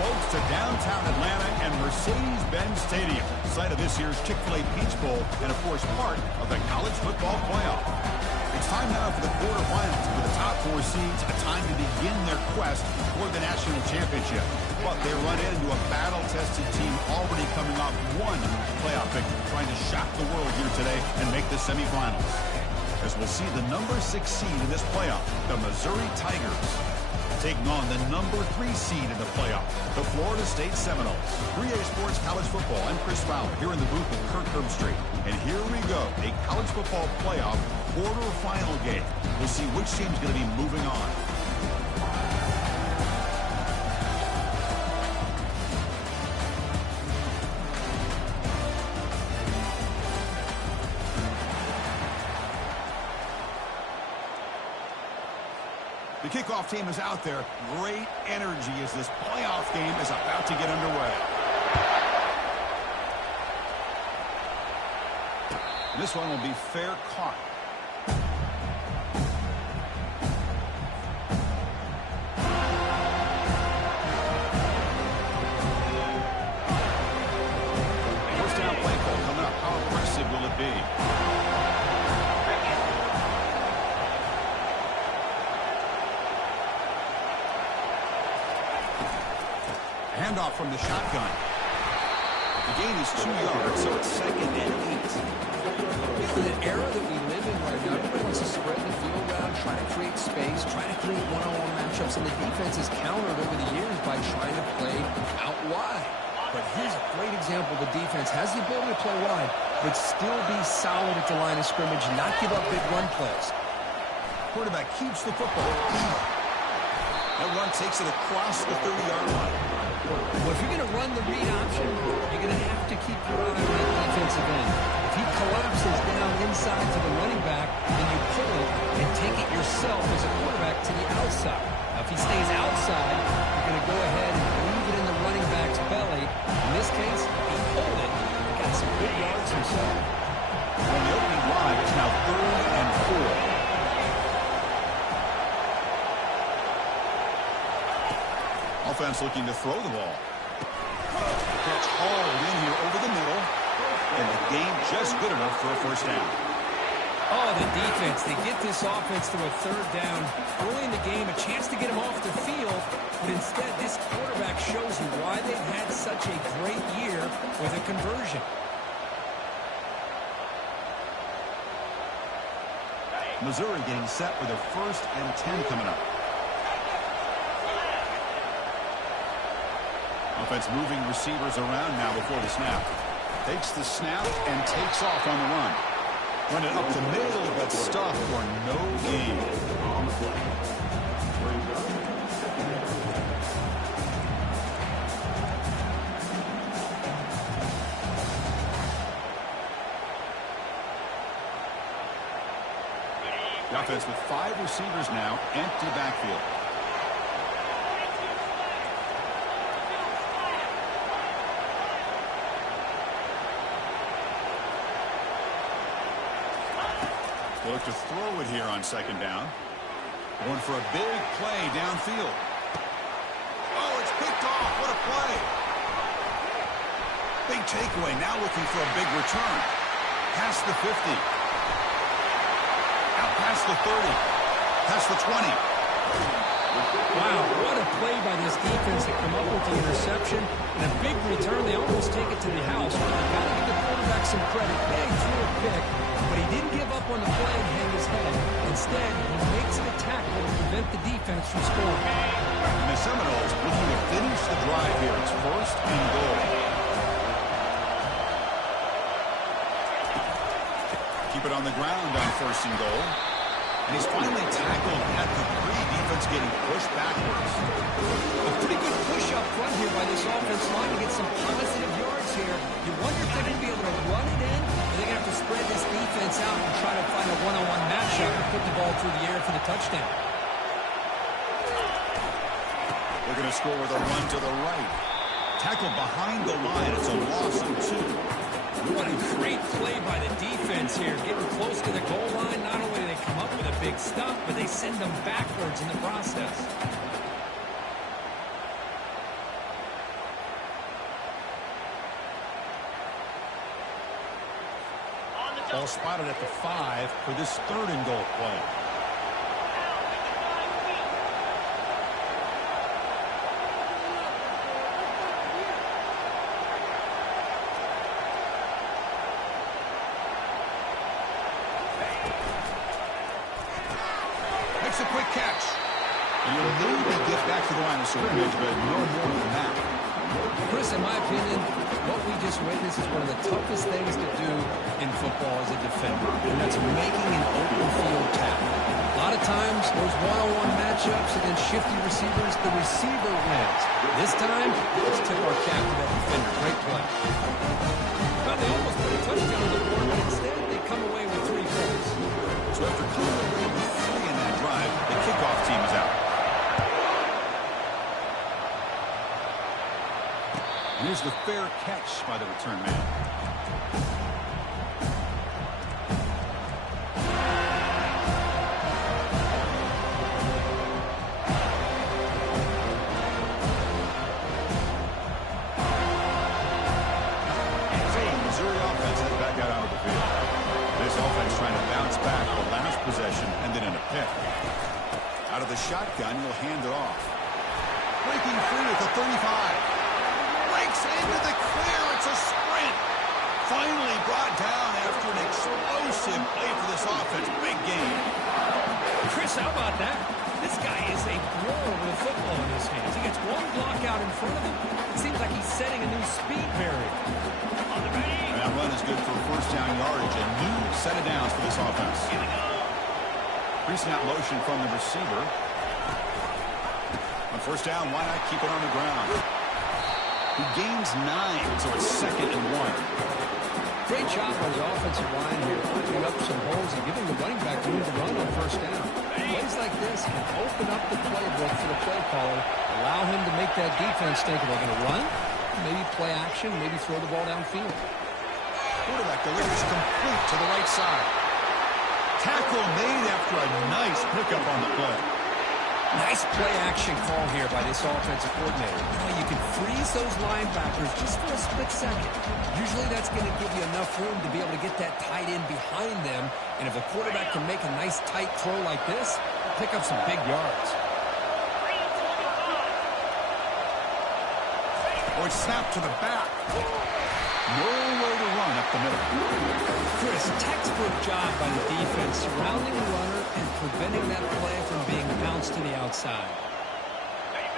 folks, to downtown Atlanta and Mercedes-Benz Stadium, site of this year's Chick-fil-A Peach Bowl and, of course, part of the college football playoff. It's time now for the quarterfinals, with the top 4 seeds a time to begin their quest for the national championship. But they run into a battle-tested team already coming off one playoff victory, trying to shock the world here today and make the semifinals. As we'll see the number 6 seed in this playoff, the Missouri Tigers, taking on the number 3 seed in the playoff, the Florida State Seminoles. 3A Sports College Football. I'm Chris Fowler here in the booth with Kirk Herbstreit. And here we go, a college football playoff quarterfinal game. We'll see which team's going to be moving on. The kickoff team is out there. Great energy as this playoff game is about to get underway. This one will be fair caught. First down play call coming up. How aggressive will it be? Handoff from the shotgun. The gain is 2 yards, so it's 2nd and 8. In an era that we live in right now, everybody wants to spread the field around, try to create space, try to create one-on-one matchups, and the defense is countered over the years by trying to play out wide. But here's a great example. The defense has the ability to play wide, but still be solid at the line of scrimmage, not give up big run plays. Quarterback keeps the football. That run takes it across the 30-yard line. Well, if you're going to run the read option, you're going to have to keep your eye on that defensive end. If he collapses down inside to the running back, then you pull it and take it yourself as a quarterback to the outside. Now, if he stays outside, you're going to go ahead and leave it in the running back's belly. In this case, he pulled it and got some good yards himself. On the opening drive, it's now 3rd and 4. Offense looking to throw the ball. Catch hauled in here over the middle. And the game just good enough for a first down. Oh, the defense. They get this offense to a 3rd down. Early in the game, a chance to get them off the field. But instead, this quarterback shows you why they've had such a great year with a conversion. Missouri getting set with a 1st and 10 coming up. Offense moving receivers around now before the snap. Takes the snap and takes off on the run. Run it up the middle, but stuffed for no gain. The offense with 5 receivers now, empty backfield. They look to throw it here on 2nd down. Going for a big play downfield. Oh, it's picked off. What a play. Big takeaway. Now looking for a big return. Past the 50. Out past the 30. Past the 20. Wow, what a play by this defense to come up with the interception. And a big return. They almost take it to the house. But you've got to give the quarterback some credit. Big threw a pick. But he didn't give up on the play and hang his head. Instead, he makes the tackle to prevent the defense from scoring. And the Seminoles looking to finish the drive here. It's 1st and goal. Keep it on the ground on 1st and goal. And he's finally tackled at the 3. Defense getting pushed backwards. A pretty good push up front here by this offense line to get some positive yards here. You wonder if they're going to be able to run it in, or they're going to have to spread this defense out and try to find a one-on-one matchup and put the ball through the air for the touchdown. They're going to score with a run to the right. Tackled behind the line. It's a loss of 2. What a great play by the defense here. Getting close to the goal line. Not only do they come up with a big stop, but they send them backwards in the process. Ball spotted at the 5 for this 3rd and goal play. Makes a quick catch. And you'll need to get back to the line of scrimmage, but no more than that. Chris, in my opinion, what we just witnessed is one of the toughest things to do in football as a defender, and that's making an open field tackle. A lot of times, those one-on-one matchups against shifty receivers, the receiver wins. This time, let's tip our cap to that defender. Great play. Well, they almost put a touchdown on the board, but instead they come away with 3 points. So after coming away with 3 in that drive, the kickoff team is out. Here's the fair catch by the return man. Missouri offense is back out onto the field. This offense trying to bounce back the last possession and then in a pick. Out of the shotgun, he'll hand it off. Breaking free at the 35. Into the clear. It's a sprint. Finally brought down after an explosive play for this offense. Big game. Chris, how about that? This guy is a thrower with a football in his hands. He gets one block out in front of him. It seems like he's setting a new speed barrier. On the ready. And that run is good for first down yardage. A new set of downs for this offense. Here we go. Pre-snap motion from the receiver. On first down, why not keep it on the ground? He gains 9, so it's 2nd and 1. Great job by the offensive line here, opening up some holes and giving the running back room to run on first down. Plays like this can open up the playbook for the play caller, allow him to make that defense think, are they going to run? Maybe play action, maybe throw the ball downfield. Quarterback delivers complete to the right side. Tackle made after a nice pickup on the play. Nice play-action call here by this offensive coordinator. You can freeze those linebackers just for a split second. Usually that's going to give you enough room to be able to get that tight end behind them. And if the quarterback can make a nice tight throw like this, pick up some big yards. Or it's snapped to the back. Nowhere to run up the middle. Chris, textbook job by the defense surrounding the runner and preventing that play from being bounced to the outside.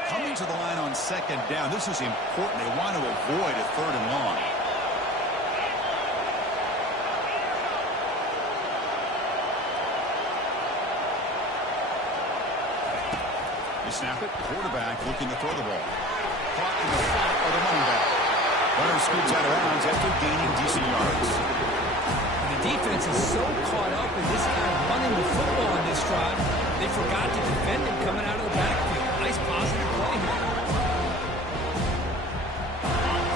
Coming to the line on 2nd down. This is important. They want to avoid a 3rd and long. They snap it. Quarterback looking to throw the ball. Caught in the flat by the running back. Runner scoots out of bounds after gaining decent yards. The defense is so caught up in this guy running the football on this drive, they forgot to defend him coming out of the backfield. Nice positive play here.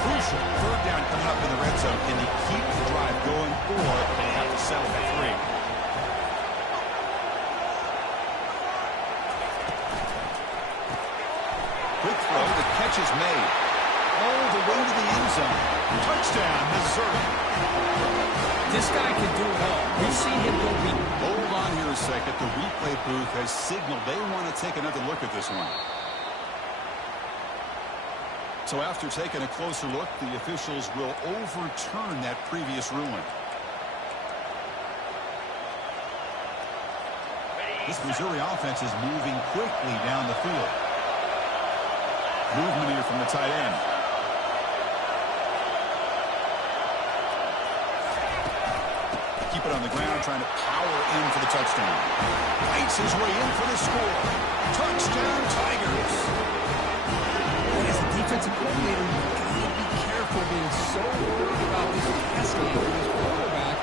Crucial 3rd down coming up in the red zone. Can they keep the drive going, or they have to settle for 3? Quick throw. The catch is made. All the way to the end zone. Touchdown, Missouri. This guy can do it all. We've seen him go deep. Hold on here a second. The replay booth has signaled they want to take another look at this one. So after taking a closer look, the officials will overturn that previous ruling. This Missouri offense is moving quickly down the field. Movement here from the tight end. Keep it on the ground, trying to power in for the touchdown. Fights his way in for the score. Touchdown, Tigers. And as a defensive coordinator, you've got to be careful being so worried about this pass game for this quarterback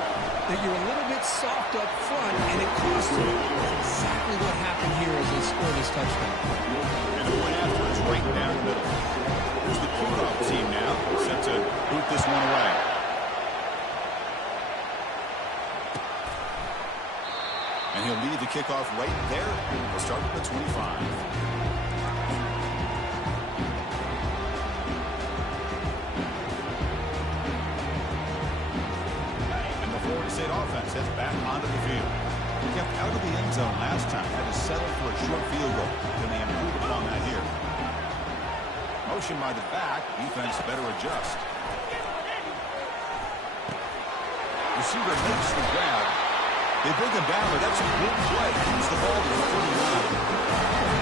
that you're a little bit soft up front, and it costs you. That's exactly what happened here as they score this touchdown. And the point after is right down the middle. Here's the kickoff team now, set to boot this one away. And he'll lead the kickoff right there. We'll start at the 25. Florida State offense heads back onto the field. They kept out of the end zone last time, had to settle for a short field goal. Can they improve upon that here? Motion by the back. Defense better adjust. Receiver makes the grab. They bring him down, but that's a good play. Keeps the ball to the 39.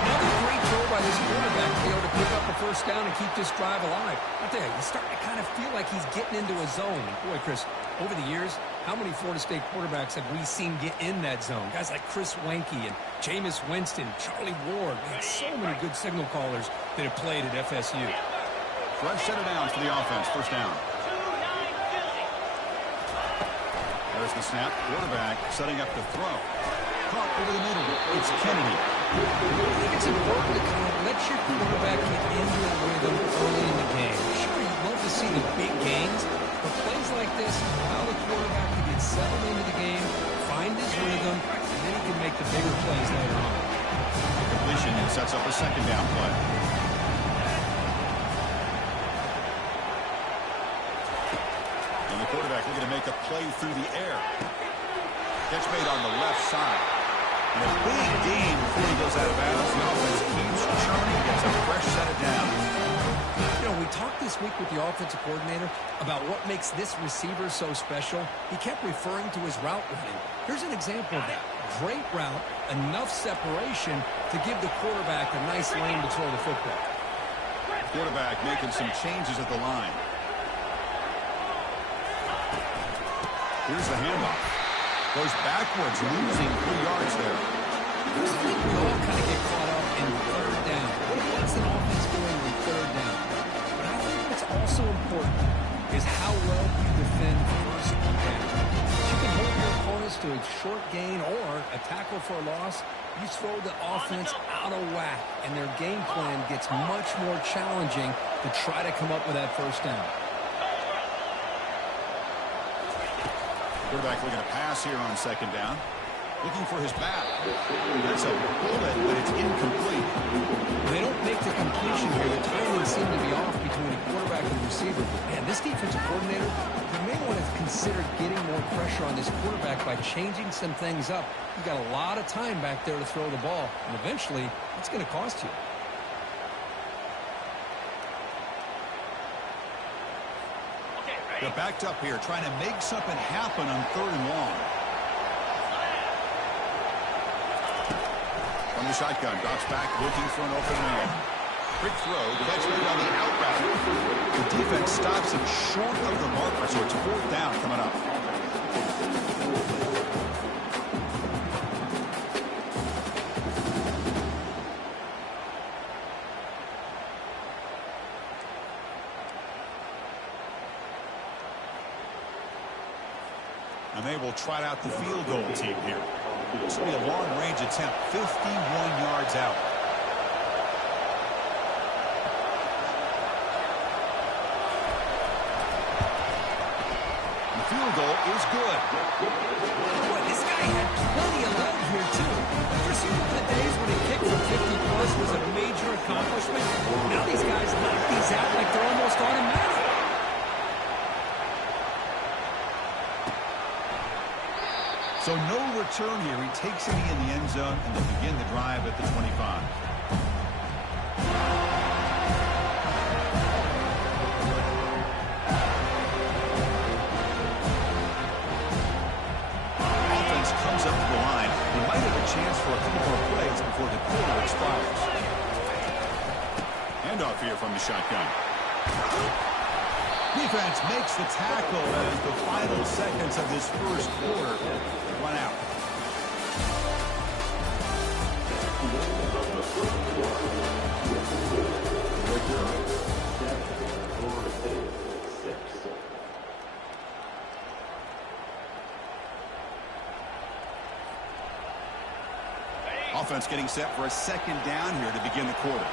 Another great throw by this quarterback to be able to pick up a first down and keep this drive alive. I tell you, he's starting to kind of feel like he's getting into a zone. Boy, Chris, over the years, how many Florida State quarterbacks have we seen get in that zone? Guys like Chris Wenke and Jameis Winston, Charlie Ward. Man, so many good signal callers that have played at FSU. Fresh set of downs for the offense. First down. There's the snap. Quarterback setting up the throw. Caught over the middle. It's Kennedy. I think it's important to kind of let your quarterback get into a rhythm early in the game. Sure, you'd love to see the big gains, but plays like this allow the quarterback to get settled into the game, find his rhythm, and then he can make the bigger plays later on. Completion sets up a second down play. And the quarterback looking to make a play through the air. Catch made on the left side. And a big gain before he goes out of bounds. The offense keeps churning, gets a fresh set of downs. You know, we talked this week with the offensive coordinator about what makes this receiver so special. He kept referring to his route running. Here's an example of that. Great route, enough separation to give the quarterback a nice lane to throw the football. Quarterback making some changes at the line. Here's the handoff. Goes backwards, losing 3 yards there. I think we all kind of get caught up in third down. What's an offense doing in third down? But I think what's also important is how well you defend first down. You can hold your opponents to a short gain or a tackle for a loss. You throw the offense out of whack, and their game plan gets much more challenging to try to come up with that first down. Quarterback looking to pass here on second down. Looking for his back. That's a bullet, but it's incomplete. They don't make the completion here. The timing seemed to be off between the quarterback and the receiver. Man, this defensive coordinator, you may want to consider getting more pressure on this quarterback by changing some things up. You got a lot of time back there to throw the ball, and eventually, it's going to cost you. They're backed up here, trying to make something happen on third and long. From the shotgun, drops back, looking for an open man. Quick throw, catch made on the out route. The defense stops him short of the marker, so it's fourth down coming up. And they will trot out the field goal team here. This will be a long-range attempt, 51 yards out. The field goal is good. Boy, this guy had plenty of leg here, too. After seeing the days when he kicked from 50-plus was a major accomplishment, now these guys knock these out like they're almost automatic. So no return here. He takes it in the end zone, and they begin the drive at the 25. Offense comes up to the line. He might have a chance for a couple more plays before the quarter expires. Handoff here from the shotgun. Defense makes the tackle as the final seconds of this first quarter run out. Offense getting set for a second down here to begin the quarter.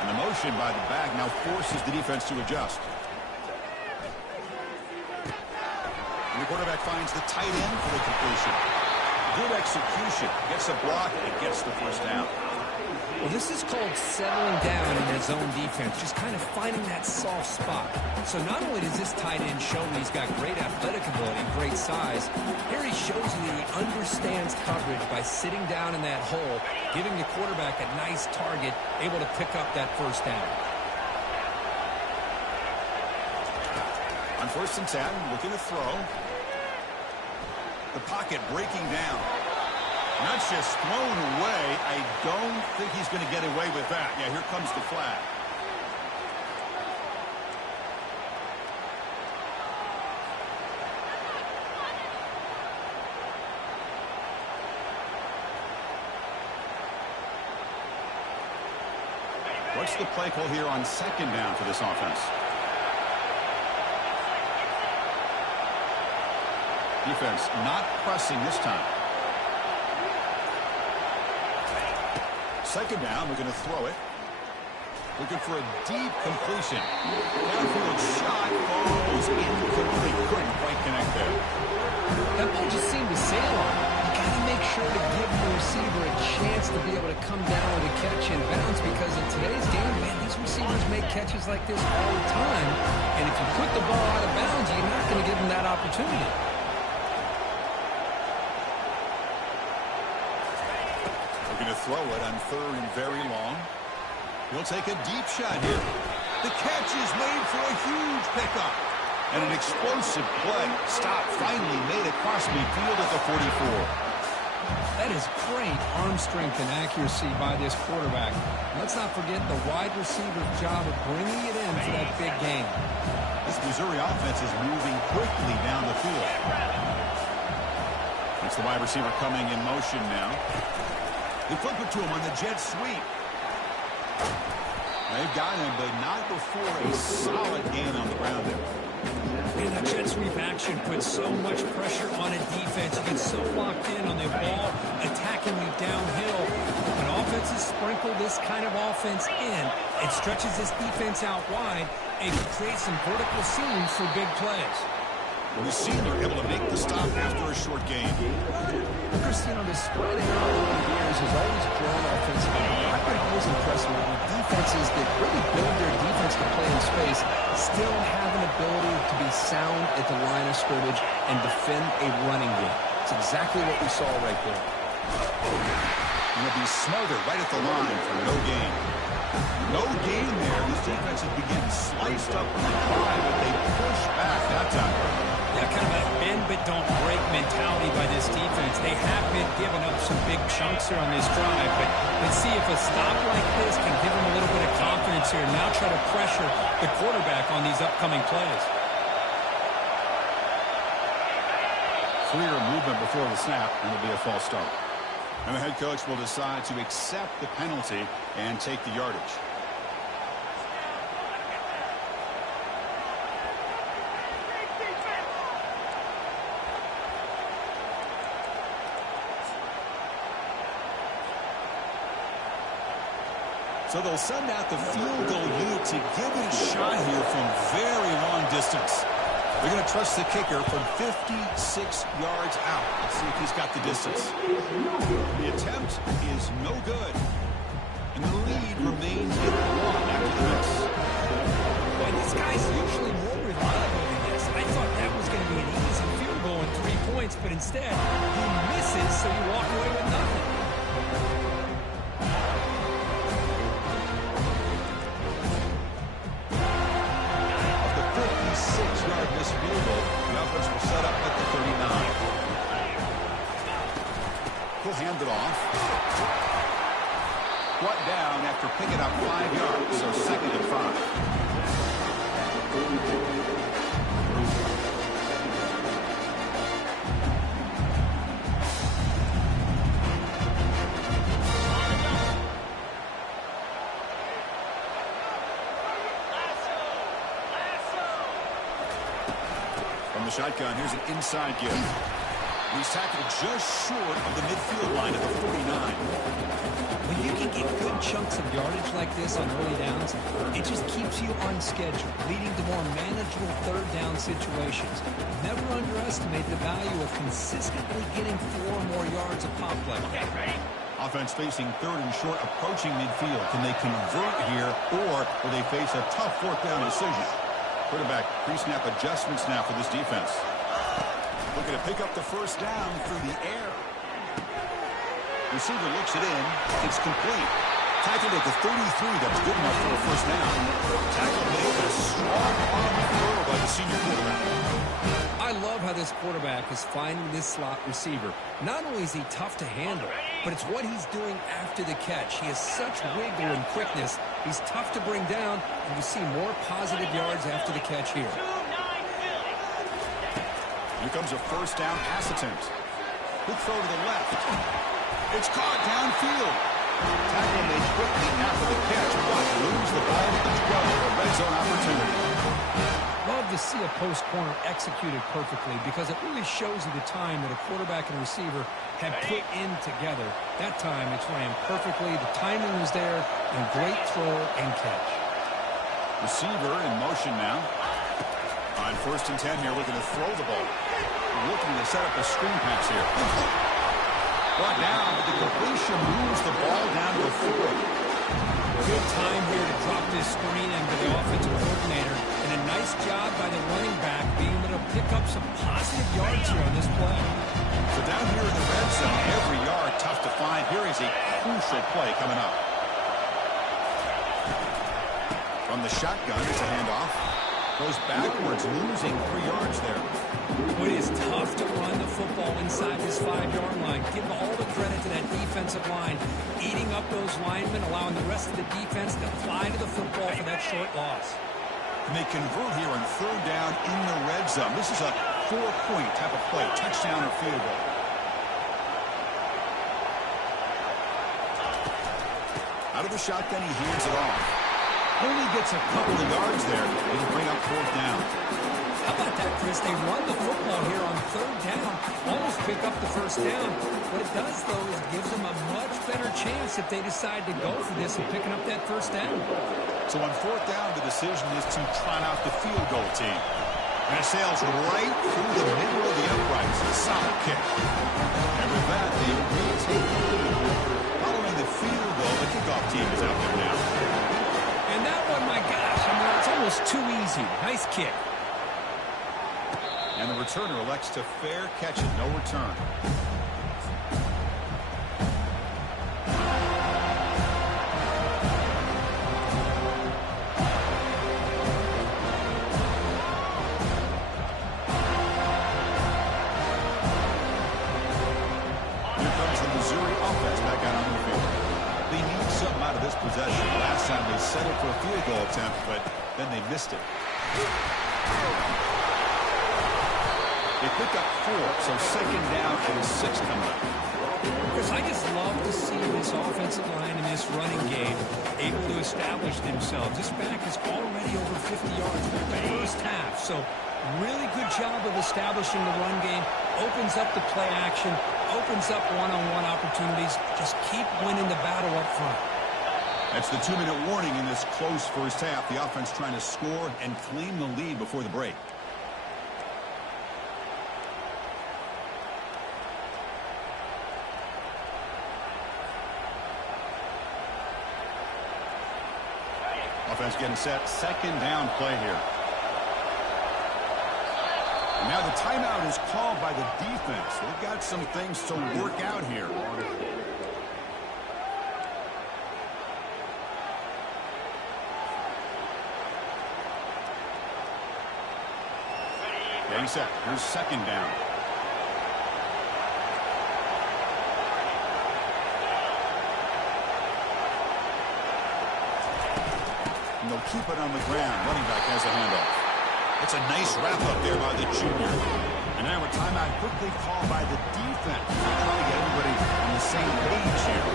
And the motion by the back now forces the defense to adjust. And the quarterback finds the tight end for the completion. Good execution. Gets a block and gets the first down. Well, this is called settling down in his own defense, just kind of finding that soft spot. So not only does this tight end show me he's got great athletic ability, great size, here he shows me that he understands coverage by sitting down in that hole, giving the quarterback a nice target, able to pick up that first down. On 1st and 10, looking to throw. The pocket breaking down. That's just thrown away. I don't think he's going to get away with that. Yeah, here comes the flag. What's the play call here on 2nd down for this offense? Defense not pressing this time. 2nd down, we're going to throw it. Looking for a deep completion. Downfield shot falls incomplete. Couldn't quite connect there. That ball just seemed to sail on. You got to make sure to give the receiver a chance to be able to come down with a catch in bounds, because in today's game, man, these receivers make catches like this all the time. And if you put the ball out of bounds, you're not going to give them that opportunity. Going to throw it on 3rd and very long. He'll take a deep shot here. The catch is made for a huge pickup. And an explosive play. Stop finally made across midfield at the 44. That is great arm strength and accuracy by this quarterback. Let's not forget the wide receiver's job of bringing it in for that big game. This Missouri offense is moving quickly down the field. That's the wide receiver coming in motion now. They flip it to him on the jet sweep. They've got him, but not before a solid gain on the ground there. Man, that jet sweep action puts so much pressure on a defense. You get so locked in on the ball, attacking you downhill. When offenses sprinkle this kind of offense in, it stretches this defense out wide and can create some vertical seams for big plays. Well, the senior able to make the stop after a short gain. Chris, you know, the spread out over the years has always grown offensively. I've been always impressed with defenses that really build their defense to play in space, still have an ability to be sound at the line of scrimmage and defend a running game. It's exactly what we saw right there. And they'll be smothered right at the line for no gain. No gain there. This defense has been getting sliced up from the drive, but they push back that time. Yeah, kind of a bend but don't break mentality by this defense. They have been giving up some big chunks here on this drive, but let's see if a stop like this can give them a little bit of confidence here. Now try to pressure the quarterback on these upcoming plays. Clear movement before the snap, and it'll be a false start. And the head coach will decide to accept the penalty and take the yardage. So they'll send out the field goal unit to give it a shot here from very long distance. They're going to trust the kicker from 56 yards out. Let's see if he's got the distance. The attempt is no good. And the lead remains at 1 after the miss. Boy, this guy's usually more reliable than this. I thought that was going to be an easy field goal and 3 points, but instead he misses, so you walk away with nothing. This field goal, the offense will set up at the 39. He'll hand it off. Brought down after picking up 5 yards, so 2nd and 5. Shotgun, here's an inside give. He's tackled just short of the midfield line at the 49. When you can get good chunks of yardage like this on early downs, it just keeps you on schedule, leading to more manageable 3rd down situations. Never underestimate the value of consistently getting 4 or more yards a pop like that. Offense facing third and short, approaching midfield. Can they convert here, or will they face a tough fourth down decision? Quarterback pre-snap adjustments now for this defense. Looking to pick up the first down through the air. Receiver looks it in. It's complete. Tackled at the 33. That's good enough for a first down. Tackle made a strong arm throw by the senior quarterback. I love how this quarterback is finding this slot receiver. Not only is he tough to handle, but it's what he's doing after the catch. He has such wiggle and quickness. He's tough to bring down, and you see more positive yards after the catch here. Here comes a first down pass attempt. Quick throw to the left. It's caught downfield. Tackle made quickly after the catch, but lose the ball at the 12. A red zone opportunity. Love to see a post corner executed perfectly because it really shows you the time that a quarterback and a receiver have put in together. That time it's ran perfectly. The timing was there, and great throw and catch. Receiver in motion now. On 1st and 10 here, looking to throw the ball. Looking to set up a screen pass here. Brought down, but the completion moves the ball down to the 4. Good time here to drop this screen into the offensive coordinator, and a nice job by the running back being able to pick up some positive yards here on this play. So down here in the red zone, every yard tough to find. Here is a crucial play coming up. From the shotgun, it's a handoff. Goes backwards, losing 3 yards there. It is tough to run the football inside this 5-yard line. Give all the credit to that defensive line, eating up those linemen, allowing the rest of the defense to fly to the football for that short loss. And they convert here on 3rd down in the red zone. This is a 4-point type of play, touchdown or field goal. Out of the shotgun, he hands it off. Only gets a couple of yards there. It'll bring up 4th down. How about that, Chris? They run the football here on 3rd down. Almost pick up the first down. What it does, though, is it gives them a much better chance if they decide to go for this and picking up that first down. So on 4th down, the decision is to trot out the field goal team. And it sails right through the middle of the uprights. A solid kick. And with that, they retake the lead. Following the field goal, the kickoff team is out there now. And that one, my gosh, I mean, it's almost too easy. Nice kick. And the returner elects to fair catch it, no return. Here comes the Missouri offense back out on the field. They need something out of this possession. Last time they settled for a field goal attempt, but then they missed it. They pick up 4, so 2nd down and 6 coming up. Chris, I just love to see this offensive line in this running game able to establish themselves. This back is already over 50 yards in the first half, so really good job of establishing the run game. Opens up the play action, opens up one-on-one opportunities. Just keep winning the battle up front. That's the 2-minute warning in this close first half. The offense trying to score and claim the lead before the break. Offense getting set. 2nd down play here. And now the timeout is called by the defense. They've got some things to work out here. Getting set. Here's 2nd down. And they'll keep it on the ground. Running back has a handoff. It's a nice wrap-up there by the junior. And now a timeout quickly called by the defense. They're trying to get everybody on the same page here.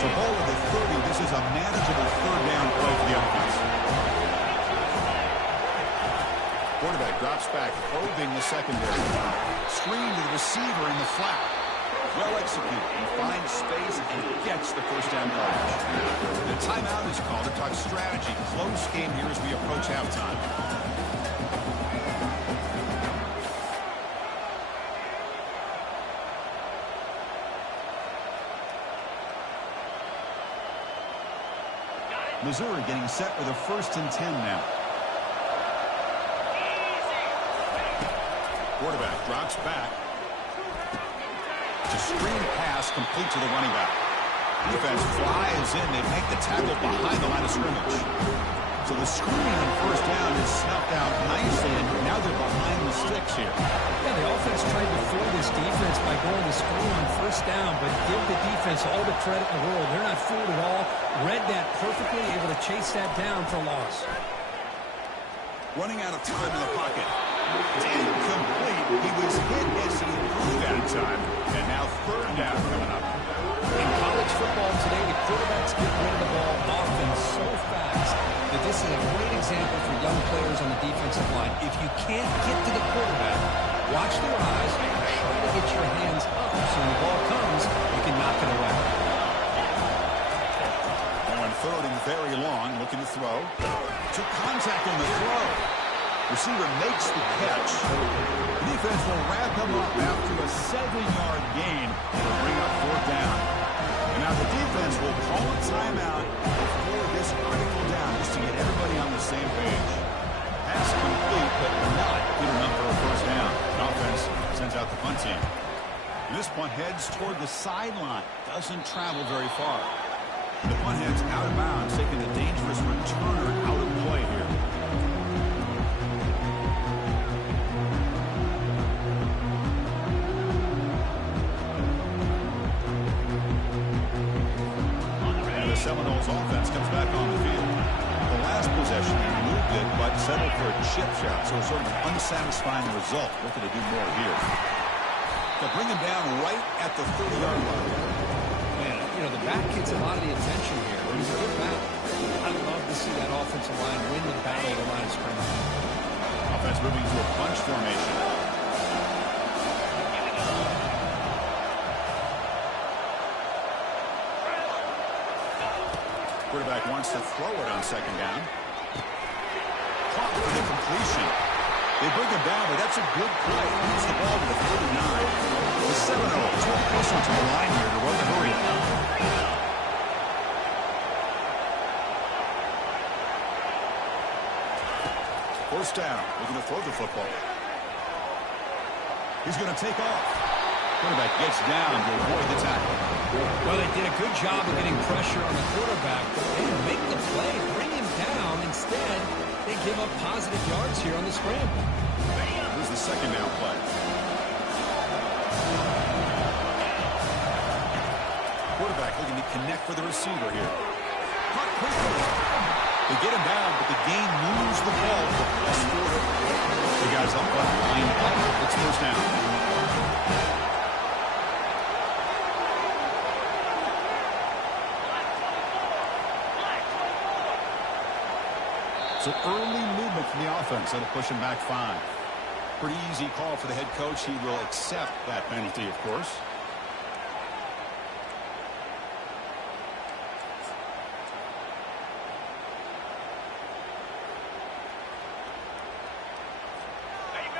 So ball at the 30. This is a manageable 3rd down play for the offense. Quarterback drops back, probing the secondary. Screen to the receiver in the flat. Well executed. He finds space and gets the first down yardage. The timeout is called to talk strategy. Close game here as we approach halftime. Mizzou getting set with a 1st and 10 now. Quarterback drops back. It's a screen pass complete to the running back. Defense flies in. They make the tackle behind the line of scrimmage. So the screen on 1st down is snuffed out nicely, and now they're behind the sticks here. Yeah, the offense tried to fool this defense by going to screen on 1st down, but give the defense all the credit in the world. They're not fooled at all. Read that perfectly, able to chase that down for a loss. Running out of time in the pocket. Incomplete. He was hit as he threw that time, and now 3rd down coming up. In college football today, the quarterbacks get rid of the ball often so fast that this is a great example for young players on the defensive line. If you can't get to the quarterback, watch their eyes and try to get your hands up so when the ball comes, you can knock it away. On 3rd and very long, looking to throw. Took contact on the throw. Receiver makes the catch. The defense will wrap him up after a 7-yard gain to bring up 4th down. And now the defense will call a timeout before this critical down just to get everybody on the same page. Pass complete, but not good enough for a 1st down. The offense sends out the punt team. And this punt heads toward the sideline. Doesn't travel very far. The punt heads out of bounds, taking a dangerous returner out of play here. Seminoles offense comes back on the field. The last possession, he moved it, but settled for a chip shot, so sort of an unsatisfying result. Looking to do more here. They'll bring him down right at the 30-yard line. Man, you know, the back gets a lot of the attention here. He's a good back. I'd love to see that offensive line win the battle of the line of scrimmage. Offense moving to a bunch formation. Quarterback wants to throw it on 2nd down. Caught for the completion. They bring him down, but that's a good play. Moves the ball to the 39. The Seminoles will push onto the line here to run the hurry up. 1st down. Looking to throw the football. He's going to take off. Quarterback gets down to avoid the tackle. Well, they did a good job of getting pressure on the quarterback. They didn't make the play, bring him down. Instead, they give up positive yards here on the scramble. Here's the 2nd down play. Quarterback looking to connect for the receiver here. Caught quickly. They get him down, but the gain moves the ball to +4. The guys up front line up. It's 1st down. So early movement from the offense. That'll push him back 5. Pretty easy call for the head coach. He will accept that penalty, of course.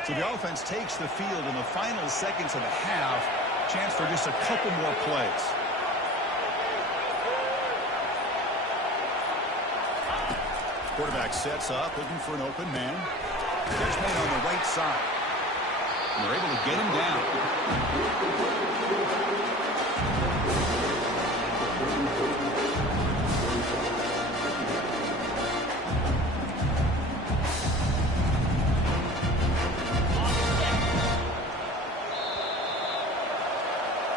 So the offense takes the field in the final seconds of the half. Chance for just a couple more plays. Quarterback sets up, looking for an open man. Catch made on the right side. And they're able to get him down.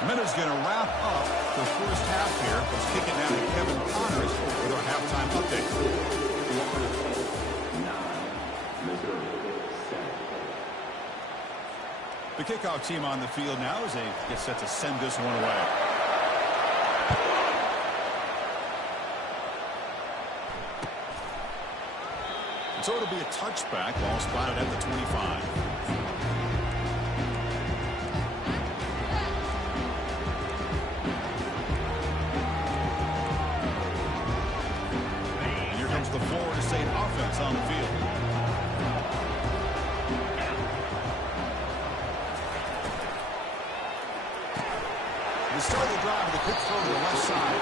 The minute's going to wrap up the 1st half here. Let's kick it down to Kevin Connors with our halftime update. The kickoff team on the field now as they get set to send this one away. And so it'll be a touchback, ball spotted at the 25. And here comes the Florida State offense on the field. They start the drive with a quick throw to the left side.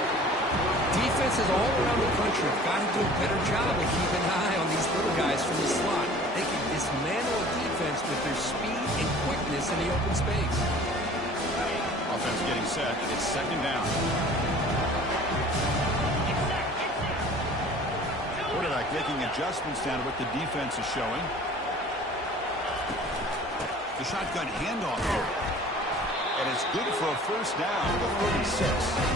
Defenses all around the country have got to do a better job of keeping an eye on these little guys from the slot. They can dismantle a defense with their speed and quickness in the open space. Offense getting set. It's second down. Quarterback making adjustments down to what the defense is showing. The shotgun handoff here. And it's good for a first down to 36. I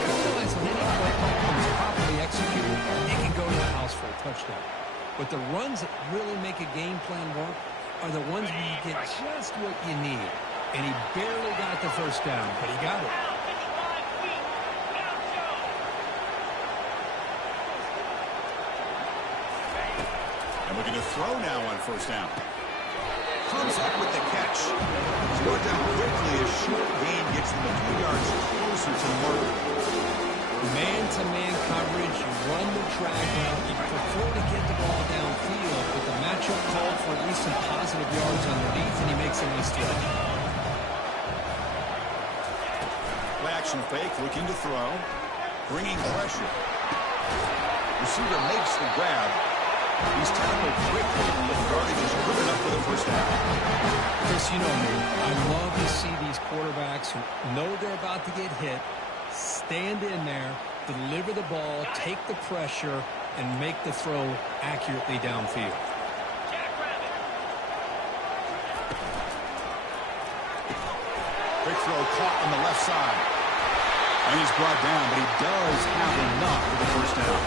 realize when any play call is properly executed, it can go to the house for a touchdown. But the runs that really make a game plan work are the ones where you get just what you need. And he barely got the first down, but he got it. And looking to throw now on first down. Comes up with the catch. Scored down quickly. A short gain gets them a few yards closer to the mark. Man-to-man coverage, you run the drag route, you prefer to get the ball downfield, but the matchup called for at least some positive yards underneath, and he makes a nice throw. Play action fake, looking to throw. Bringing pressure. Receiver makes the grab. He's tackled quickly, but the yardage is good enough for the first down. Chris, you know me. I love to see these quarterbacks who know they're about to get hit, stand in there, deliver the ball, take the pressure, and make the throw accurately downfield. Quick throw caught on the left side. And he's brought down, but he does have enough for the first down.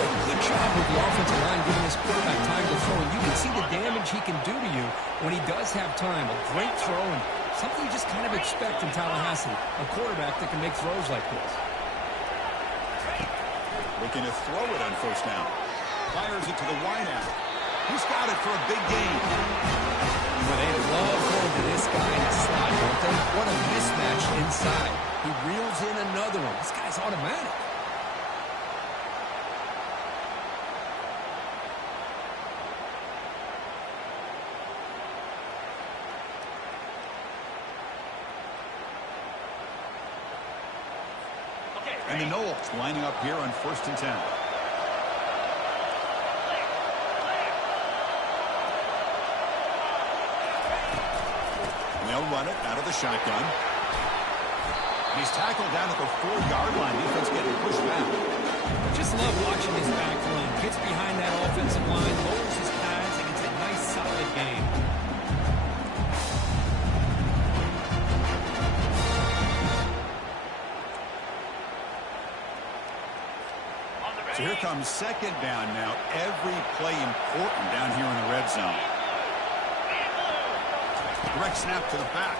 Good job with the offensive line giving this quarterback time to throw. And you can see the damage he can do to you when he does have time. A great throw and something you just kind of expect in Tallahassee. A quarterback that can make throws like this. Looking to throw it on first down. Fires it to the wideout. He's got it for a big gain. Well, they love going to this guy in the slot, don't they? What a mismatch inside. He reels in another one. This guy's automatic. And the Knowles lining up here on 1st and 10. They'll run it out of the shotgun. He's tackled down at the 4-yard line. Defense getting pushed back. Just love watching this back line. Gets behind that offensive line, lowers his pads, and gets a nice solid gain. So here comes second down now. Every play important down here in the red zone. Direct snap to the back.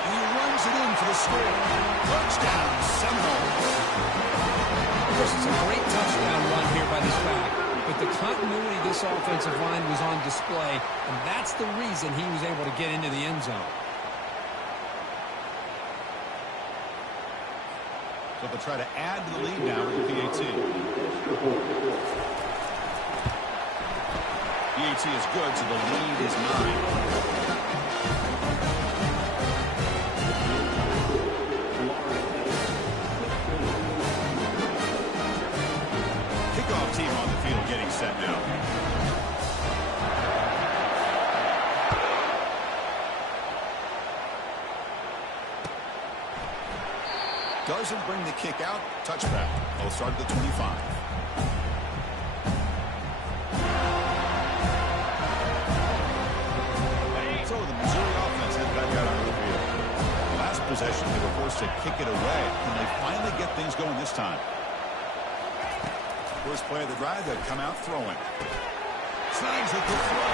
And he runs it in for the score. Touchdown, Seminoles. Of course, it's a great touchdown run here by this back. But the continuity of this offensive line was on display, and that's the reason he was able to get into the end zone. So they'll try to add to the lead now with the PAT. PAT is good, so the lead is 9. Kickoff team on the field getting set now. Doesn't bring the kick out. Touchback. They'll start at the 25. So the Missouri offense heads back out on the field. Last possession, they were forced to kick it away. Can they finally get things going this time? First play of the drive, they've come out throwing. Snags it to throw.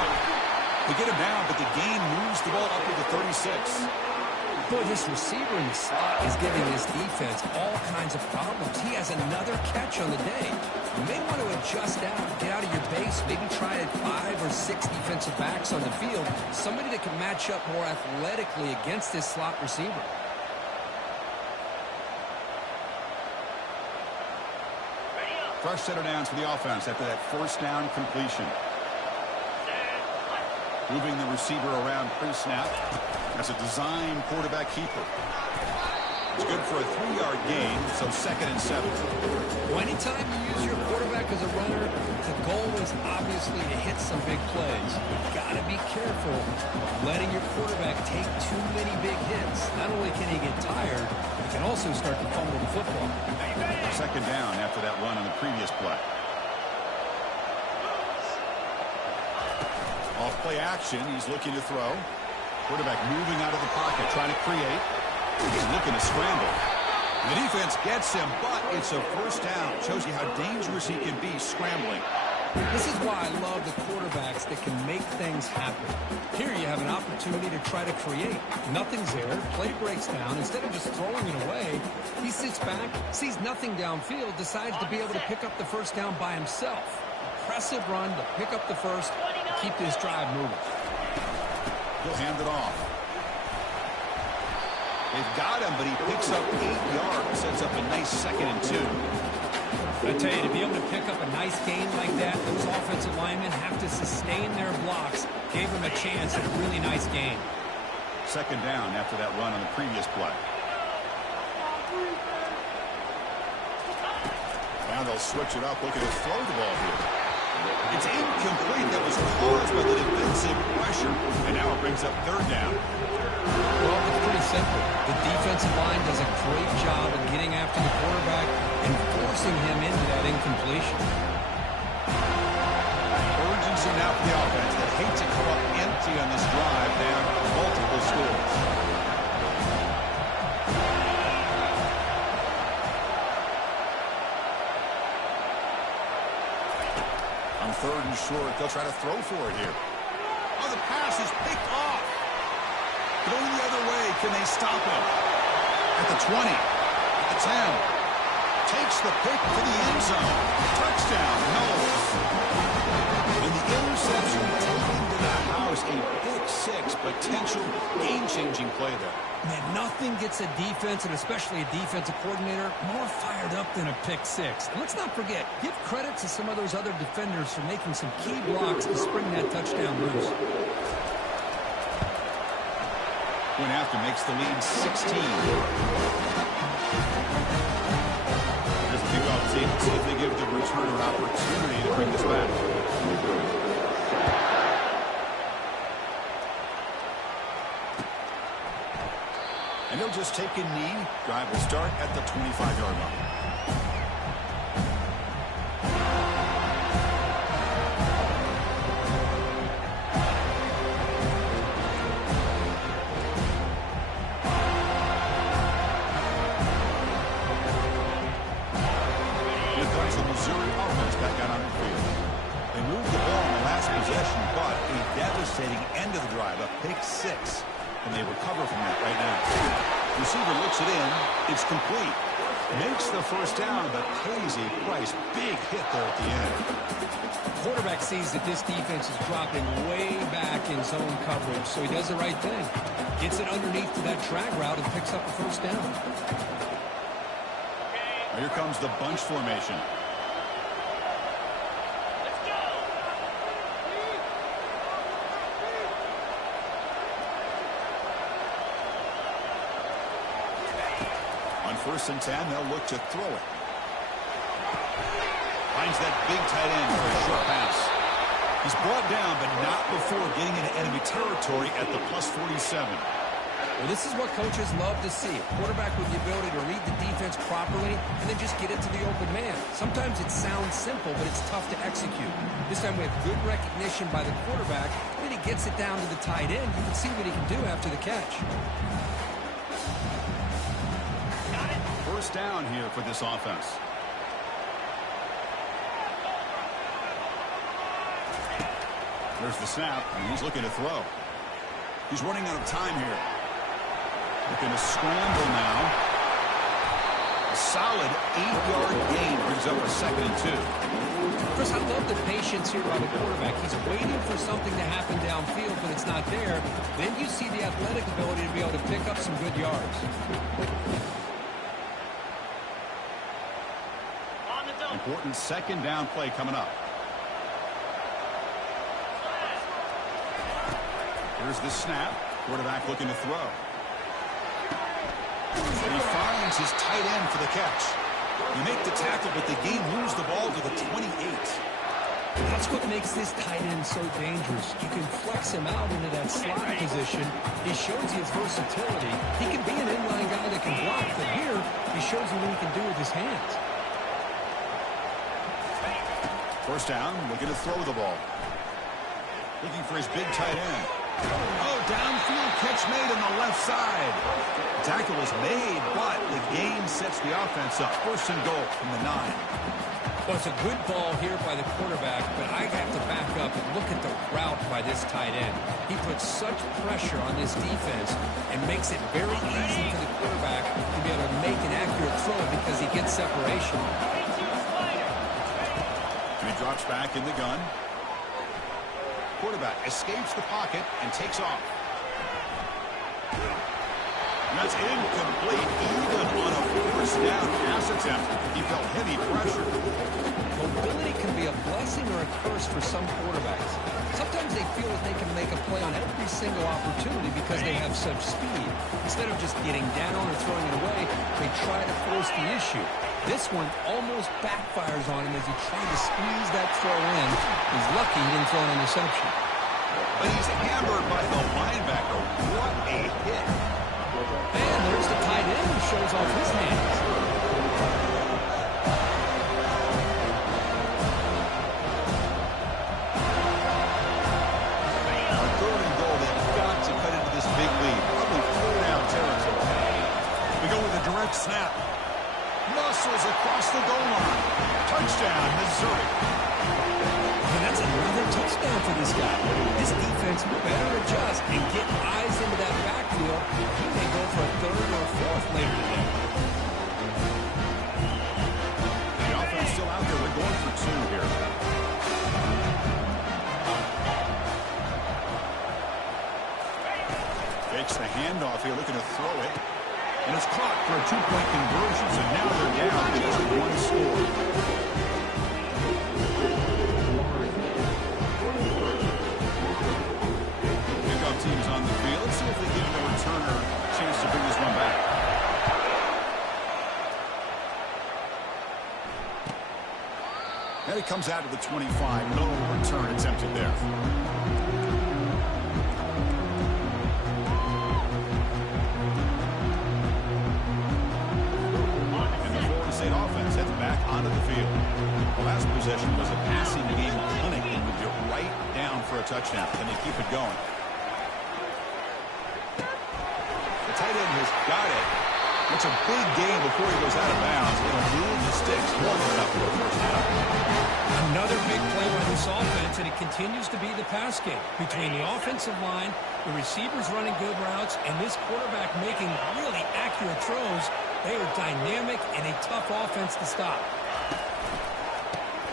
They get him down, but the gain moves the ball up to the 36. Boy, this receiver in the slot is giving this defense all kinds of problems. He has another catch on the day. You may want to adjust out, get out of your base, maybe try 5 or 6 defensive backs on the field. Somebody that can match up more athletically against this slot receiver. Fresh set of downs for the offense after that first down completion. Moving the receiver around pre-snap. That's a design quarterback keeper. It's good for a 3-yard gain, so 2nd and 7. Well, anytime you use your quarterback as a runner, the goal is obviously to hit some big plays. You've got to be careful letting your quarterback take too many big hits. Not only can he get tired, he can also start to fumble the football. 2nd down after that run on the previous play. Off play action, he's looking to throw. Quarterback moving out of the pocket, trying to create. He's looking to scramble. The defense gets him, but it's a 1st down. Shows you how dangerous he can be scrambling. This is why I love the quarterbacks that can make things happen. Here you have an opportunity to try to create. Nothing's there. Play breaks down. Instead of just throwing it away, he sits back, sees nothing downfield, decides to be able to pick up the 1st down by himself. Impressive run to pick up the 1st, keep this drive moving. He'll hand it off. They've got him, but he picks up 8 yards, sets up a nice 2nd and 2. I tell you, to be able to pick up a nice gain like that, those offensive linemen have to sustain their blocks. Gave him a chance at a really nice gain. 2nd down after that run on the previous play. Now they'll switch it up, looking to throw the ball here. It's incomplete. That was caused by the defensive pressure. And now it brings up 3rd down. Well, it's pretty simple. The defensive line does a great job of getting after the quarterback and forcing him into that incompletion. Urgency now for the offense that hates to come up empty on this drive, down multiple scores. On 3rd and short, they'll try to throw for it here. Oh, the pass is picked off. Going the other way, can they stop him? At the 20, at the 10. Takes the pick to the end zone. Touchdown, no. And the interception taken to the house. A pick 6, potential game-changing play there. Man, nothing gets a defense, and especially a defensive coordinator, more fired up than a pick 6. And let's not forget, give credit to some of those other defenders for making some key blocks to spring that touchdown loose. Went after, makes the lead 16. Here's the kickoff team. See if they give the returner an opportunity to bring this back. And they'll just take a knee. Drive will start at the 25-yard line. Missouri offense back out on the field. They moved the ball in the last possession, but a devastating end of the drive, a pick 6, and they recover from that right now. Receiver looks it in. It's complete. Makes the 1st down, but pays a price. Big hit there at the end. Quarterback sees that this defense is dropping way back in zone coverage, so he does the right thing. Gets it underneath to that drag route and picks up the 1st down. Here comes the bunch formation. On 1st and 10, they'll look to throw it. Finds that big tight end for a short pass. He's brought down, but not before getting into enemy territory at the +47. Well, this is what coaches love to see. A quarterback with the ability to read the defense properly and then just get it to the open man. Sometimes it sounds simple, but it's tough to execute. This time we have good recognition by the quarterback. Then he gets it down to the tight end. You can see what he can do after the catch. 1st down here for this offense. There's the snap, and he's looking to throw. He's running out of time here. Looking to scramble now. A solid 8-yard gain brings up a 2nd and 2. Chris, I love the patience here by the quarterback. He's waiting for something to happen downfield, but it's not there. Then you see the athletic ability to be able to pick up some good yards. Important 2nd down play coming up. Here's the snap. Quarterback looking to throw. And he finds his tight end for the catch. You make the tackle, but the game moves the ball to the 28. That's what makes this tight end so dangerous. You can flex him out into that slot position. He shows his versatility. He can be an inline guy that can block, but here he shows you what he can do with his hands. First down, looking to throw the ball. Looking for his big tight end. Oh, downfield catch made on the left side. Tackle is made, but the gain sets the offense up. First and goal from the 9. Well, it's a good ball here by the quarterback, but I have to back up and look at the route by this tight end. He puts such pressure on this defense and makes it very easy for the quarterback to be able to make an accurate throw because he gets separation. And he drops back in the gun. Quarterback escapes the pocket and takes off. And that's incomplete, even on a first down pass attempt. He felt heavy pressure. Mobility can be a blessing or a curse for some quarterbacks. Sometimes they feel that they can make a play on every single opportunity because they have such speed. Instead of just getting down or throwing it away, they try to force the issue. This one almost backfires on him as he tried to squeeze that throw in. He's lucky he didn't throw an interception. But he's hammered by the linebacker. What a hit. And there's the tight end who shows off his hands. On third and goal, they've got to cut into this big lead. Probably 4-down territory. We go with a direct snap. Muscles across the goal line. Touchdown, Missouri. And that's another touchdown for this guy. This defense better adjust and get eyes into that backfield. He may go for a third or a fourth later today. The offense still out there. We're going for 2 here. Fakes the handoff here, looking to throw it. And it's caught for a 2-point conversion, so now they're down just 1 score. Kickoff team's on the field. Let's see if they give the returner a chance to bring this one back. And it comes out to the 25. No return attempted there. Offense heads back onto the field. The last possession was a passing game clinic and moved it right down for a touchdown. Can they keep it going? The tight end has got it. It's a big game before he goes out of bounds. It'll move the sticks more than enough for a first down. Another big play by this offense, and it continues to be the pass game between the offensive line, the receivers running good routes, and this quarterback making really accurate throws. They are dynamic and a tough offense to stop.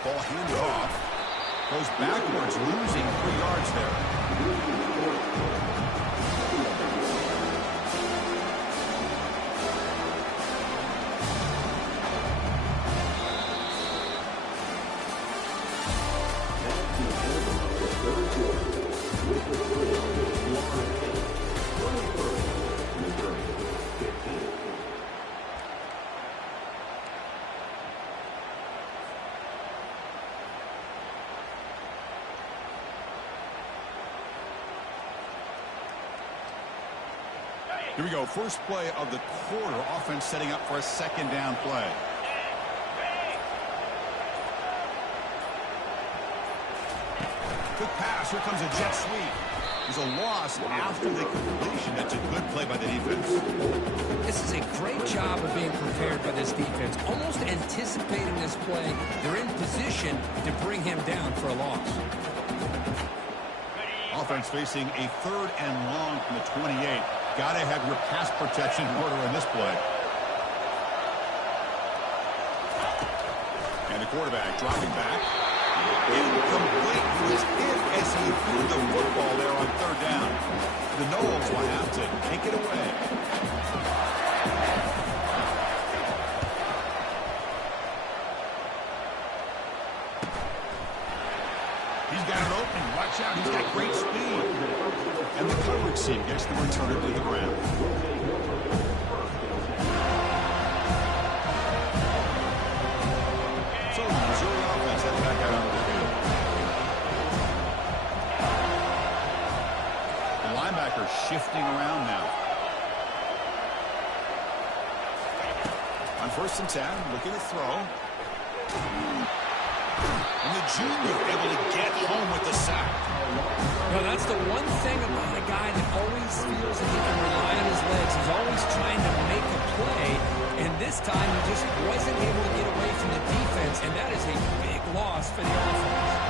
Ball handed off. Goes backwards, losing 3 yards there. Here we go. First play of the quarter. Offense setting up for a 2nd down play. Quick pass. Here comes a jet sweep. There's a loss after the completion. That's a good play by the defense. This is a great job of being prepared by this defense. Almost anticipating this play. They're in position to bring him down for a loss. Offense facing a 3rd and long from the 28. Got to have your pass protection in order in this play. And the quarterback dropping back. Incomplete. He was hit as he threw the football there on 3rd down. The Noles will have to take it away. He's got it open. Watch out. He's got great speed. And the coverage team gets the returner to the ground. shifting around now. On 1st and 10, looking to throw. And the junior able to get home with the sack. Well, that's the one thing about a guy that always feels that he can rely on his legs. He's always trying to make a play, and this time he just wasn't able to get away from the defense, and that is a big loss for the offense.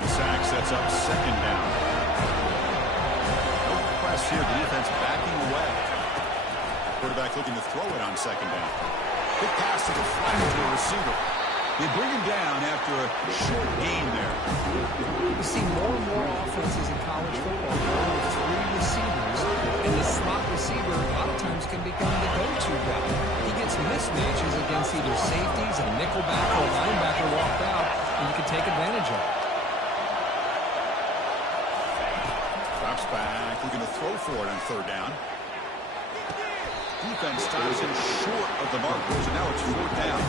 The sack sets up 2nd down. No press here. The defense backing away. Quarterback looking to throw it on 2nd down. Big pass to the flat to the receiver. They bring him down after a short gain there. You see more and more offenses in college football with 3 receivers, and the slot receiver a lot of times can become the go-to guy. He gets mismatches against either safeties, a nickelback, or a linebacker walked out, and you can take advantage of it. Drops back, looking to throw for it on 3rd down. Defense stops him short of the markers, and now it's 4th down.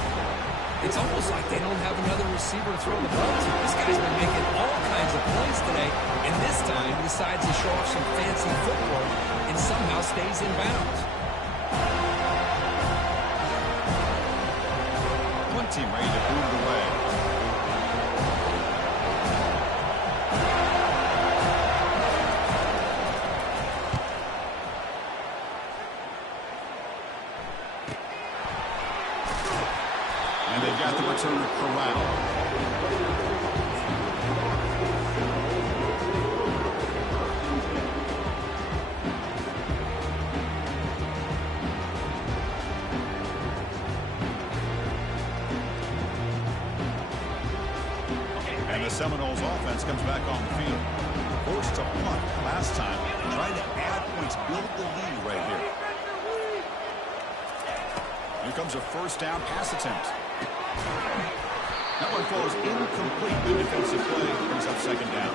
It's almost like they don't have another receiver to throw the ball to. This guy's been making all kinds of plays today, and this time decides to show off some fancy footwork and somehow stays in bounds. One team ready to boot it away. And they've got the returner corralled. And the Seminoles offense comes back on the field. Forced to punt last time. Trying to add points, build the lead right here. Here comes a 1st down pass attempt. That one falls incomplete. The defensive play brings up 2nd down.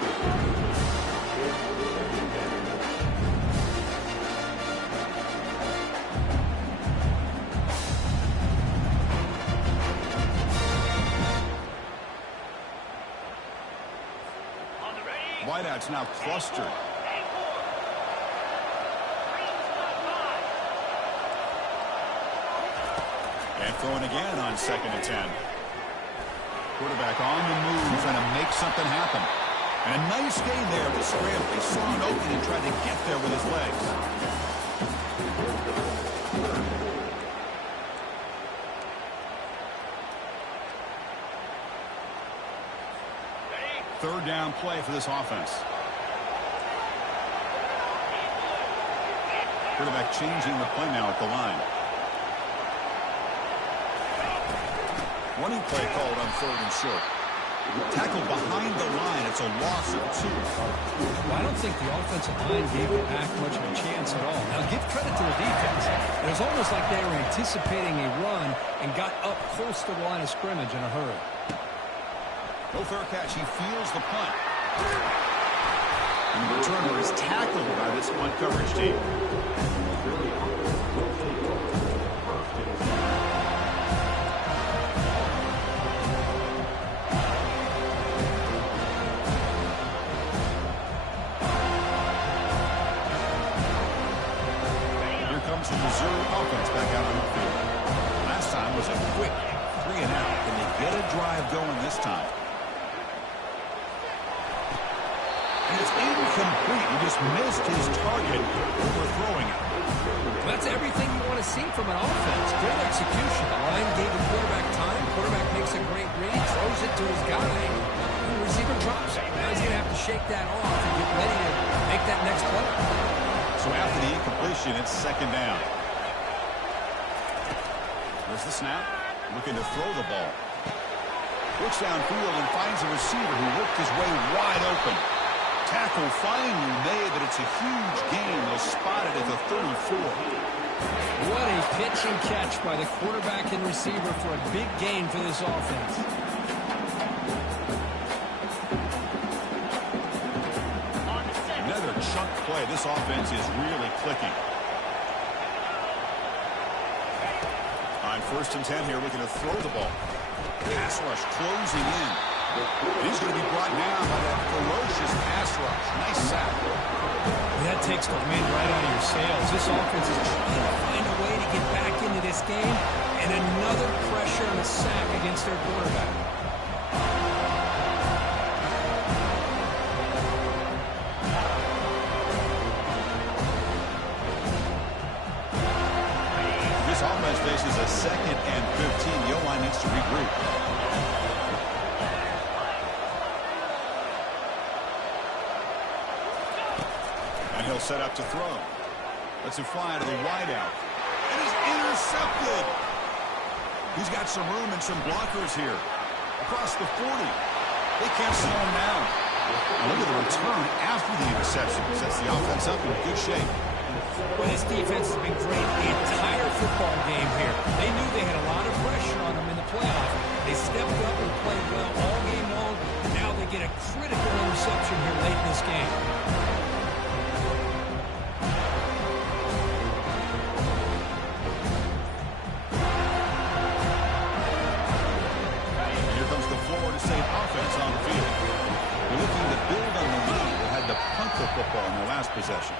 Wideouts now clustered. And throwing again on 2nd and 10. Quarterback on the move, trying to make something happen. And a nice gain there. The scramble. He saw an opening and tried to get there with his legs. Third down play for this offense. Quarterback changing the play now at the line. Running play called on 3rd and short. Tackled behind the line. It's a loss of 2. Well, I don't think the offensive line gave the back much of a chance at all. Now, give credit to the defense. It was almost like they were anticipating a run and got up close to the line of scrimmage in a hurry. No fair catch. He feels the punt. And the returner is tackled by this punt coverage team. The Mizzou offense back out on the field. Last time was a quick 3 and out. Can they get a drive going this time? And it's incomplete. He just missed his target, overthrowing it. That's everything you want to see from an offense. Great execution. The line gave the quarterback time. Quarterback makes a great read, throws it to his guy, and the receiver drops it. Now he's going to have to shake that off and get ready to make that next play. So after the incompletion, it's 2nd down. There's the snap. Looking to throw the ball. Looks downfield and finds a receiver who worked his way wide open. Tackle finally made, but it's a huge gain. They'll spot it at the 34. What a pitch and catch by the quarterback and receiver for a big gain for this offense. Another chunk play. This offense is really clicking. On 1st and 10 here, looking to throw the ball. Pass rush closing in. And he's going to be brought down by that ferocious pass rush. Nice sack. That takes the wind right out of your sails. This offense is trying to find a way to get back into this game, and another pressure and a sack against their quarterback. This offense faces a 2nd and 15. The O-line needs to regroup. And he'll set up to throw. Lets it fly to the wideout. And he's intercepted. He's got some room and some blockers here. Across the 40. They can't slow him down. Now look at the return after the interception. Sets the offense up in good shape. Well, this defense has been great the entire football game here. They knew they had a lot of pressure on them in the playoffs. They stepped up and played well all game long. Now they get a critical interception here late in this game. Here comes the Florida State offense on the field. They're looking to build on the lead. They had to punt the football in their last possession.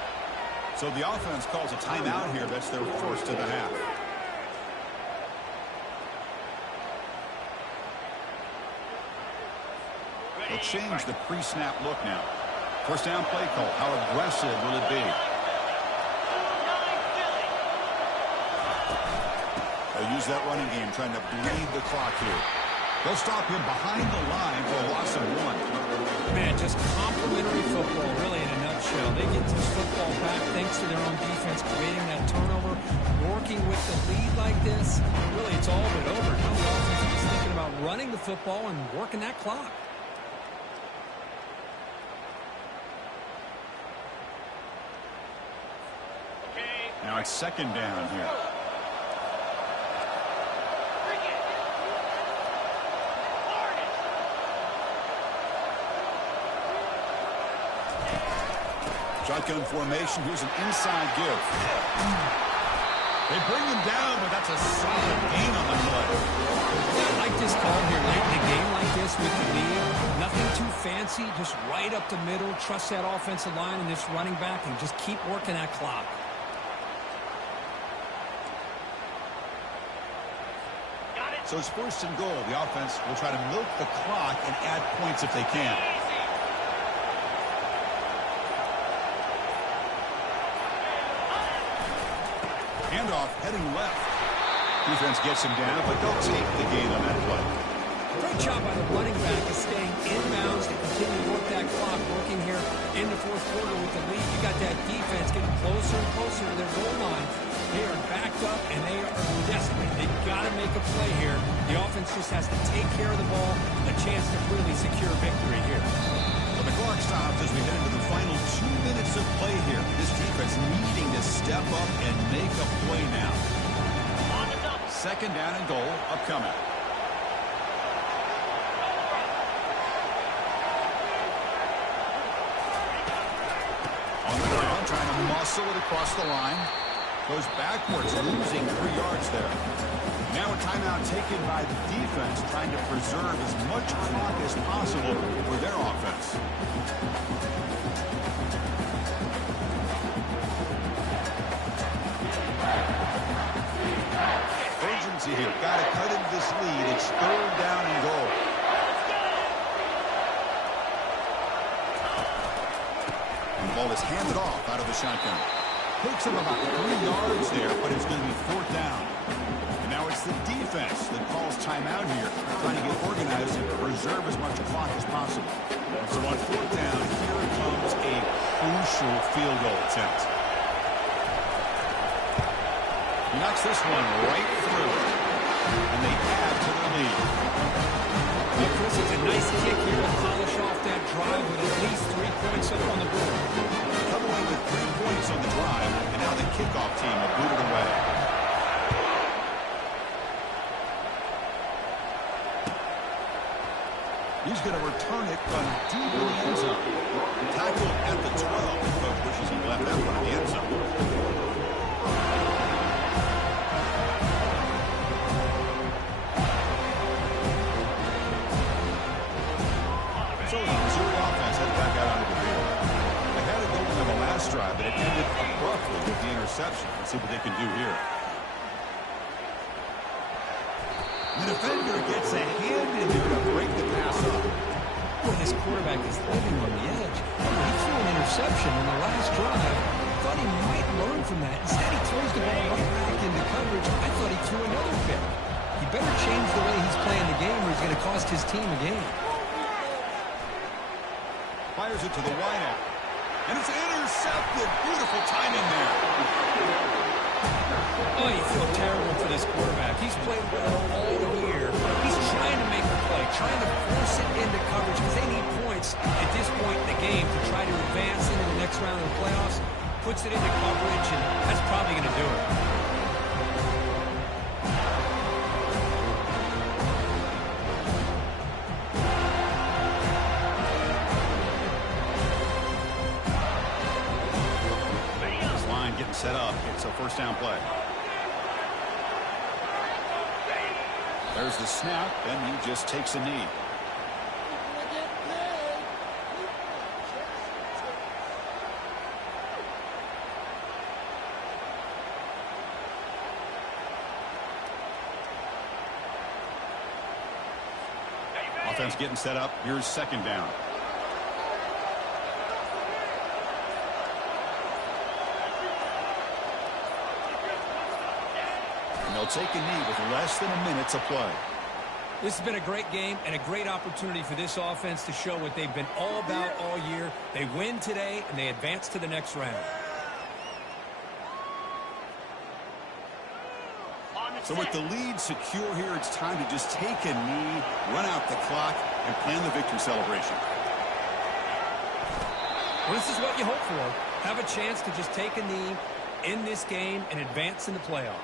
So the offense calls a timeout here. That's their first of the half. They'll change the pre-snap look now. First down play call. How aggressive will it be? They'll use that running game, trying to bleed the clock here. They'll stop him behind the line for a loss of 1. Man, just complimentary football, really, in a nutshell. They get this football back thanks to their own defense, creating that turnover, working with the lead like this. Really, it's all but over. Now the offense is thinking about running the football and working that clock. Now it's 2nd down here. Shotgun formation. Here's an inside give. They bring him down, but that's a solid gain on the play. Yeah, I like this call here late in a game like this with the lead. Nothing too fancy, just right up the middle. Trust that offensive line and this running back and just keep working that clock. So it's 1st and goal. The offense will try to milk the clock and add points if they can. Handoff heading left. Defense gets him down, but they'll take the gain on that play. Great job by the running back of staying inbounds to continue to work that clock, working here in the 4th quarter with the lead. You got that defense getting closer and closer to their goal line. They are backed up, and they are desperate. They've got to make a play here. The offense just has to take care of the ball, a chance to really secure victory here. So the clock stops as we head into the final 2 minutes of play here. This defense needing to step up and make a play now. 2nd down and goal upcoming. On the ground, trying to muscle it across the line. Goes backwards, losing 3 yards there. Now a timeout taken by the defense, trying to preserve as much clock as possible for their offense. Urgency here. Got to cut into this lead. It's 3rd down and goal. And the ball is handed off out of the shotgun. Takes him about 3 yards there, but it's going to be 4th down. And now it's the defense that calls timeout here, trying to get organized and preserve as much clock as possible. So on 4th down, here comes a crucial field goal attempt. He knocks this one right through, and they add to the lead. Well, Chris, it's a nice kick here to polish off that drive with at least 3 points up on the board. Come away with 3 points on the drive, and now the kickoff team will boot it away. He's going to return it from deep in the end zone. Tackled at the 12. Coach wishes he left that one in the end zone. last drive, but it ended abruptly with the interception. Let's see what they can do here. The defender gets a hand in there to break the pass up. Boy, this quarterback is living on the edge. He threw an interception in the last drive. Thought he might learn from that. Instead, he throws the ball right back into coverage. I thought he threw another pick. He better change the way he's playing the game or he's going to cost his team a game. Fires it to the wideout. And it's intercepted. Beautiful timing there. Oh, you feel terrible for this quarterback. He's played well all year. He's trying to make a play, trying to force it into coverage because they need points at this point in the game to try to advance into the next round of the playoffs. Puts it into coverage, and that's probably going to do it. This line getting set up. It's a first down play. There's the snap, and he just takes a knee. Offense getting set up. Here's second down. And they'll take a knee with less than a minute to play. This has been a great game and a great opportunity for this offense to show what they've been all about all year. They win today, and they advance to the next round. So with the lead secure here, it's time to just take a knee, run out the clock, and plan the victory celebration. Well, this is what you hope for. Have a chance to just take a knee in this game and advance in the playoff.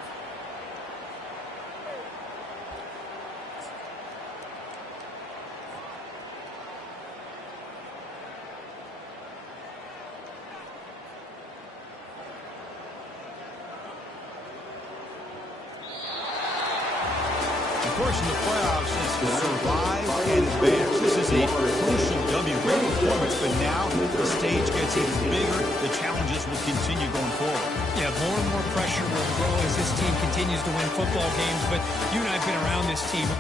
Of course, in the playoffs is to survive and advance. This is a crucial W. Great performance, but now the stage gets even bigger. The challenges will continue going forward. Yeah, more and more pressure will grow as this team continues to win football games, but you and I have been around this team